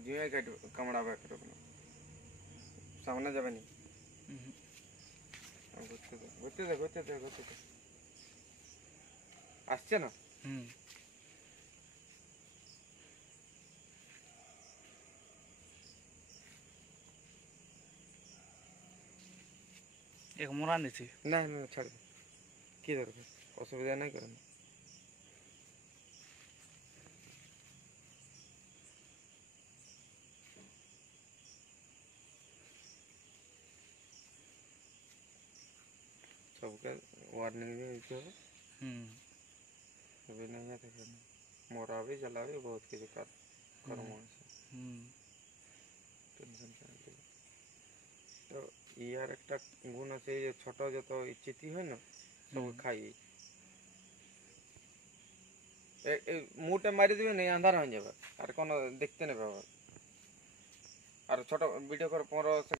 जुए काट कामड़ाबे करो सामने जाबे नी ঘুরতে দে আসছে না এক মোরা নিছি না না ছাড় দে কি দরকার অসুবিধা নাই করেন सबके वार्निंग भी देते हो अभी नहीं है देखो मोरा भी जला भी बहुत किसी कर कर्म टेंशन क्या तो यार एक गुण আছে যে ছোট যত চিতি হয় না সব খাই মুটে মারি দিবে না আন্ধার হয়ে যাবে আর কোনো দেখতে নেই পাবে আর ছোট ভিডিও করে 15